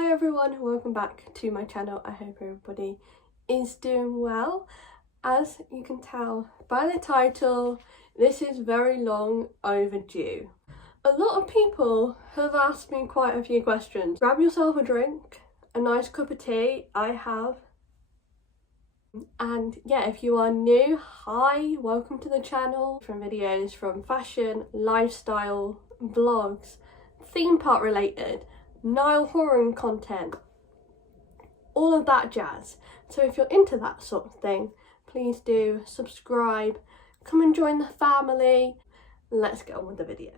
Hi everyone, welcome back to my channel. I hope everybody is doing well. As you can tell by the title, this is very long overdue. A lot of people have asked me quite a few questions. Grab yourself a drink, a nice cup of tea, I have. And yeah, if you are new, hi, welcome to the channel. From videos from fashion, lifestyle, vlogs, theme park related, Niall Horan content, all of that jazz. So if you're into that sort of thing, please do subscribe, come and join the family. Let's get on with the video.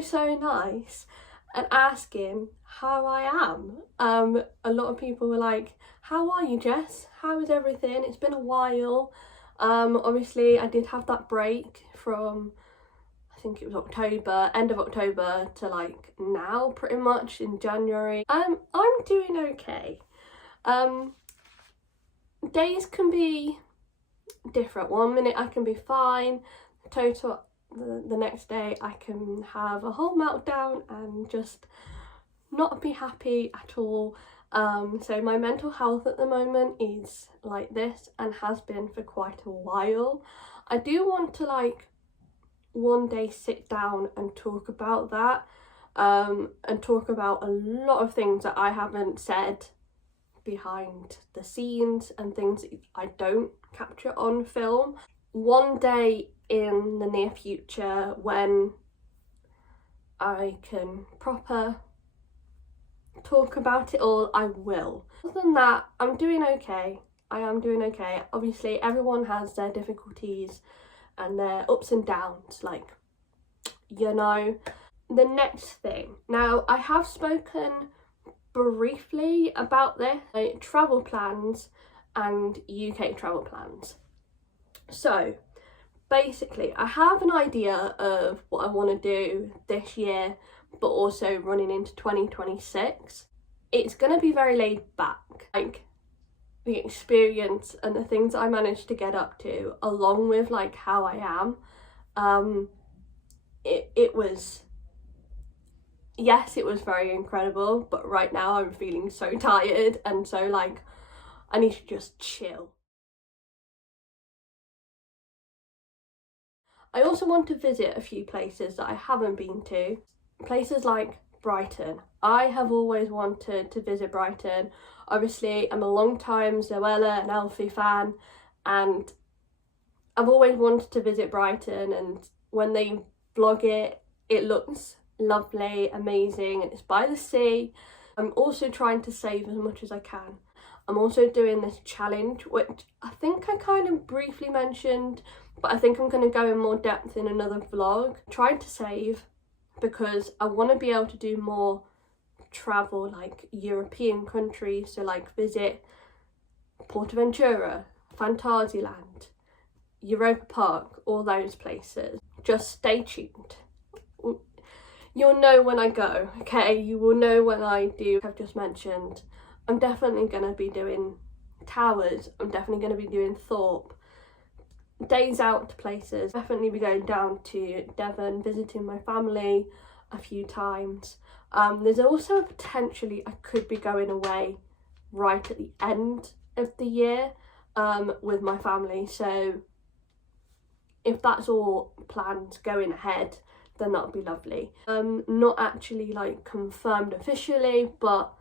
So nice and asking how I am. A lot of people were like, how are you, Jess? How is everything? It's been a while. Obviously I did have that break from, I think it was October, end of October to like now, pretty much in January. I'm doing okay. Days can be different. 1 minute I can be fine, the next day I can have a whole meltdown and just not be happy at all. So my mental health at the moment is like this and has been for quite a while. I do want to like one day sit down and talk about that, and talk about a lot of things that I haven't said behind the scenes and things that I don't capture on film. One day in the near future when I can proper talk about it all, I will. Other than that, I'm doing okay. I am doing okay. Obviously everyone has their difficulties and their ups and downs, like, you know. The next thing, now I have spoken briefly about this, like travel plans and UK travel plans. So basically I have an idea of what I want to do this year, but also running into 2026. It's going to be very laid back, like the experience and the things I managed to get up to, along with like how I am. It was, yes, it was very incredible, but right now I'm feeling so tired and so like I need to just chill. I also want to visit a few places that I haven't been to. Places like Brighton. I have always wanted to visit Brighton. Obviously, I'm a long-time Zoella and Elfie fan, and I've always wanted to visit Brighton, and when they vlog it, it looks lovely, amazing, and it's by the sea. I'm also trying to save as much as I can. I'm also doing this challenge, which I think I kind of briefly mentioned, but I think I'm going to go in more depth in another vlog. Trying to save because I want to be able to do more travel, like European countries, so like visit Portaventura, Fantasyland, Europa Park, all those places. Just stay tuned. You'll know when I go, okay? You will know when I do. I've just mentioned I'm definitely going to be doing Towers, I'm definitely going to be doing Thorpe, days out to places. Definitely be going down to Devon, visiting my family a few times. There's also potentially I could be going away right at the end of the year with my family, so if that's all planned going ahead, then that would be lovely. Not actually like confirmed officially, but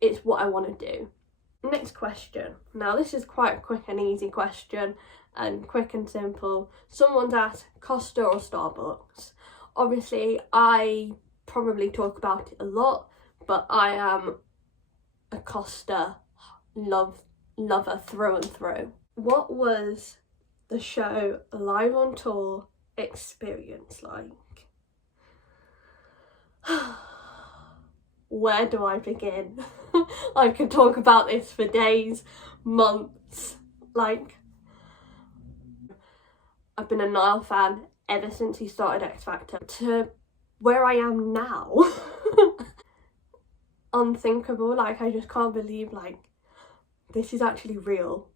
it's what I want to do. Next question. Now this is quite a quick and easy question, and quick and simple. Someone's asked Costa or Starbucks. Obviously I probably talk about it a lot, but I am a Costa lover through and through. What was the show live on tour experience like? Where do I begin? I could talk about this for days, months. Like, I've been a Niall fan ever since he started X Factor to where I am now. unthinkable. Like, I just can't believe, like, this is actually real.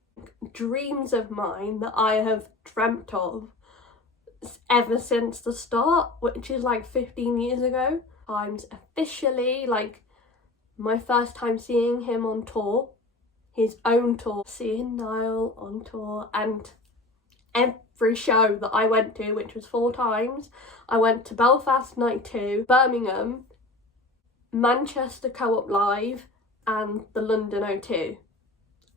Dreams of mine that I have dreamt of ever since the start, which is like 15 years ago. Times officially, like, my first time seeing him on tour, his own tour, seeing Niall on tour, and every show that I went to, which was 4 times. I went to Belfast 92, Birmingham, Manchester Co-op Live, and the London O2.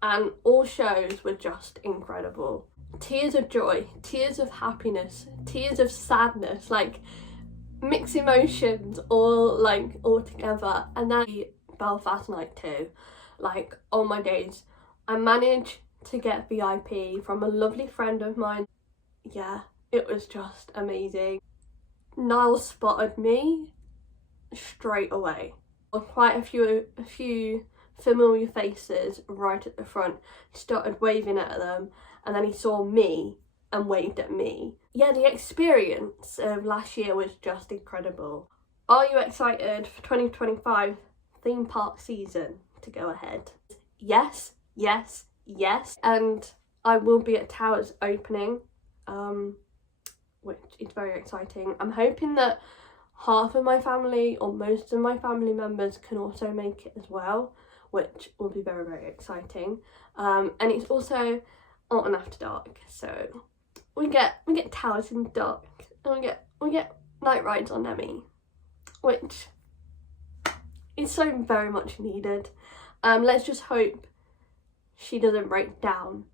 And all shows were just incredible. Tears of joy, tears of happiness, tears of sadness, like mixed emotions all together. And then Belfast night too, like, oh my days, I managed to get VIP from a lovely friend of mine. Yeah, it was just amazing. Niall spotted me straight away. Quite a few familiar faces right at the front. He started waving at them, and then he saw me and waved at me. Yeah, the experience of last year was just incredible. Are you excited for 2025 theme park season to go ahead? Yes, yes, yes. And I will be at Towers opening, which is very exciting. I'm hoping that half of my family or most of my family members can also make it as well, which will be very, very exciting. And it's also on after dark, so we get Towers in the dark, and we get night rides on Emmy, which is so very much needed. Let's just hope she doesn't break down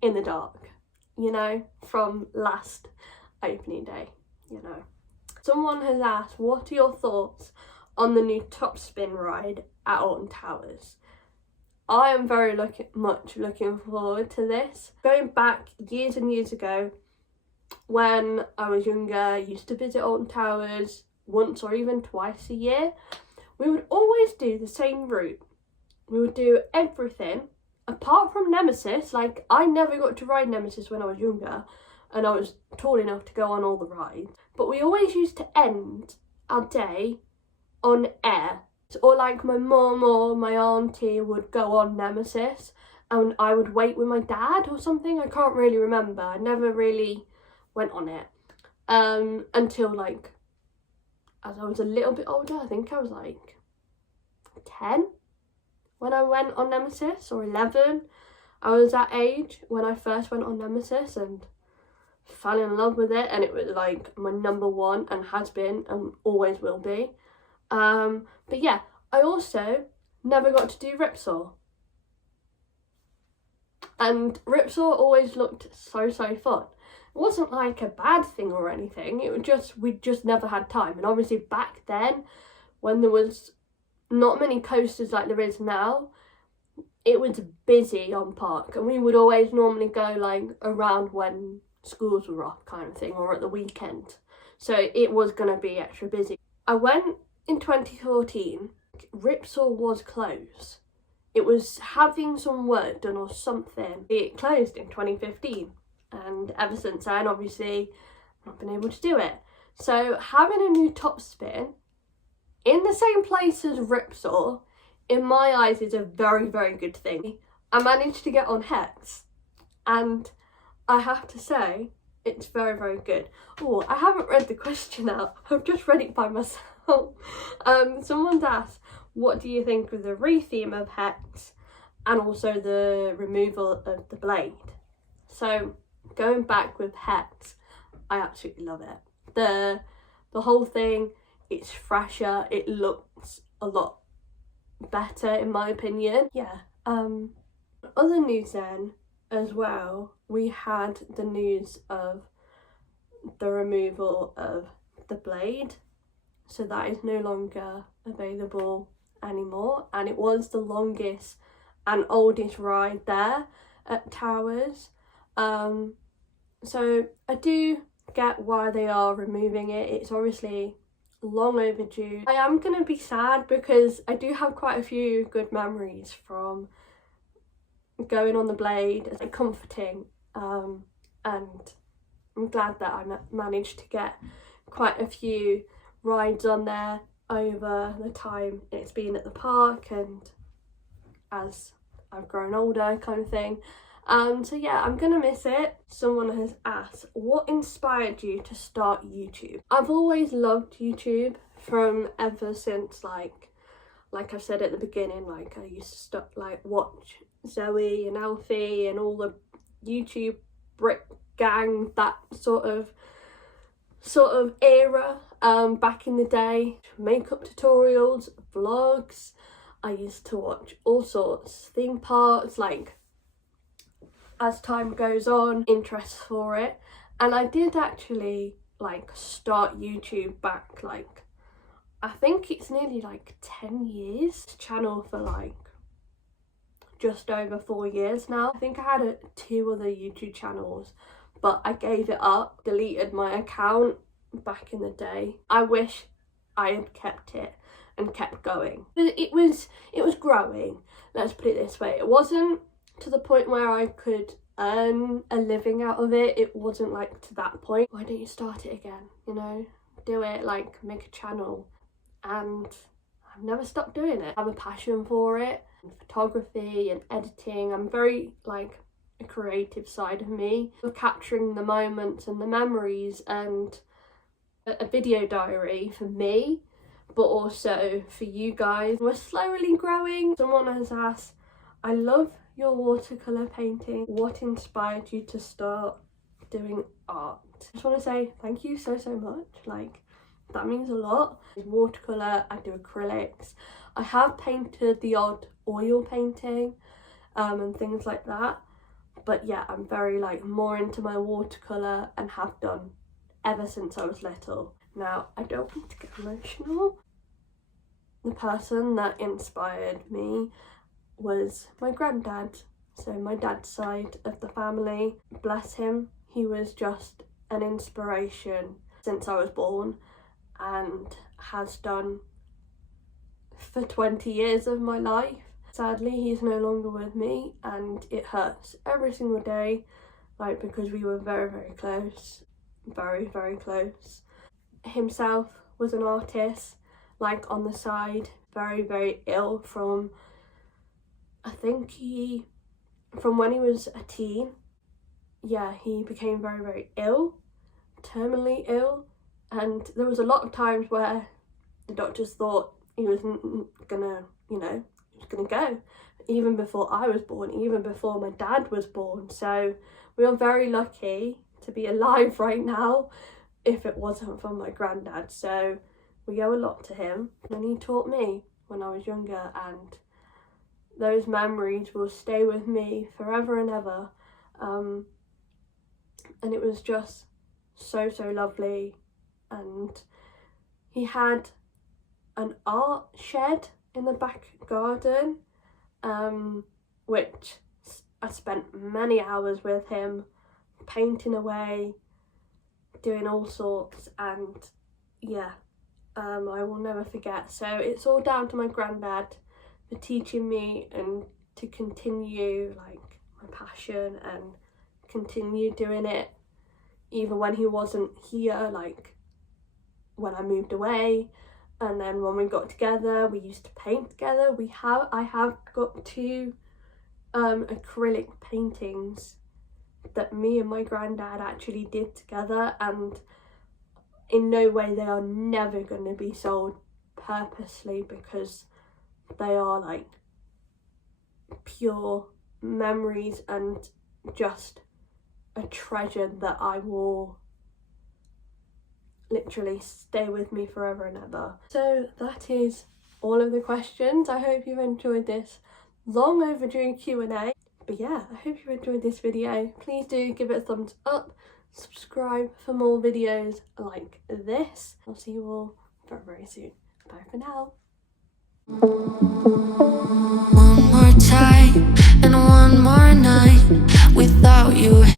in the dark, you know, from last opening day, you know. Someone has asked, what are your thoughts on the new Top Spin ride at Alton Towers? I am very much looking forward to this. Going back years and years ago, when I was younger, I used to visit Alton Towers once or even twice a year. We would always do the same route. We would do everything apart from Nemesis. Like, I never got to ride Nemesis when I was younger, and I was tall enough to go on all the rides. But we always used to end our day on air. Or like my mum or my auntie would go on Nemesis and I would wait with my dad or something. I can't really remember. I never really went on it until, like, as I was a little bit older. I think I was like 10 when I went on Nemesis, or 11. I was that age when I first went on Nemesis and fell in love with it, and it was like my number one and has been and always will be. But yeah, I also never got to do Ripsaw. And Ripsaw always looked so fun. It wasn't like a bad thing or anything, it was just, we just never had time. And obviously back then, when there was not many coasters like there is now, it was busy on park, and we would always normally go like around when schools were off kind of thing, or at the weekend. So it was gonna be extra busy. I went in 2014, Ripsaw was closed. It was having some work done or something. It closed in 2015, and ever since then, obviously, I've not been able to do it. So having a new Top Spin in the same place as Ripsaw, in my eyes, is a very, very good thing. I managed to get on Hex, and I have to say, it's very, very good. Oh, I haven't read the question out. I've just read it by myself. Someone's asked, what do you think of the retheme of Hex and also the removal of the blade? So going back with Hex, I absolutely love it. The whole thing, it's fresher, it looks a lot better in my opinion. Yeah. Other news then as well, we had the news of the removal of the blade. So that is no longer available anymore, and it was the longest and oldest ride there at Towers. So I do get why they are removing it. It's obviously long overdue. I am going to be sad because I do have quite a few good memories from going on the blade. It's comforting, and I'm glad that I managed to get quite a few rides on there over the time it's been at the park and as I've grown older, kind of thing. So yeah, I'm gonna miss it. Someone has asked, what inspired you to start YouTube? I've always loved YouTube from ever since like I said at the beginning, like I used to start watch Zoe and Alfie and all the YouTube brick gang, that sort of era back in the day. Makeup tutorials, vlogs. I used to watch all sorts, theme parks, like as time goes on, interest for it. And I did actually like start YouTube back like, I think it's nearly like 10 years. Channel for like just over 4 years now. I think I had 2 other YouTube channels, but I gave it up, deleted my account back in the day. I wish I had kept it and kept going. But it was growing, let's put it this way. It wasn't to the point where I could earn a living out of it. It wasn't like to that point. Why don't you start it again, you know? Do it, like make a channel. And I've never stopped doing it. I have a passion for it, photography and editing. I'm very like a creative side of me, capturing the moments and the memories, and a video diary for me, but also for you guys. We're slowly growing. Someone has asked, I love your watercolour painting. What inspired you to start doing art? I just want to say thank you so much. Like, that means a lot. Watercolour, I do acrylics. I have painted the odd oil painting and things like that. But yeah, I'm very like more into my watercolour and have done ever since I was little. Now, I don't want to get emotional. The person that inspired me was my granddad. So my dad's side of the family. Bless him, he was just an inspiration since I was born and has done for 20 years of my life. Sadly, he's no longer with me and it hurts every single day, like, because we were very close, very close. Himself was an artist, like on the side, very ill from, I think from when he was a teen. Yeah, he became very ill, terminally ill, and there was a lot of times where the doctors thought he wasn't gonna, you know, he was gonna go, even before I was born, even before my dad was born. So we are very lucky to be alive right now, if it wasn't for my granddad. So we owe a lot to him, and he taught me when I was younger, and those memories will stay with me forever and ever. And it was just so lovely. And he had an art shed in the back garden, which I spent many hours with him, painting away, doing all sorts, and yeah, I will never forget. So it's all down to my granddad for teaching me and to continue like my passion and continue doing it even when he wasn't here, like when I moved away. And then when we got together, we used to paint together. I have got 2 acrylic paintings that me and my granddad actually did together, and in no way they are never going to be sold purposely, because they are like pure memories and just a treasure that I will literally stay with me forever and ever. So that is all of the questions. I hope you've enjoyed this long overdue Q&A. But yeah, I hope you enjoyed this video. Please do give it a thumbs up, subscribe for more videos like this. I'll see you all very soon. Bye for now. One more time and one more night without you.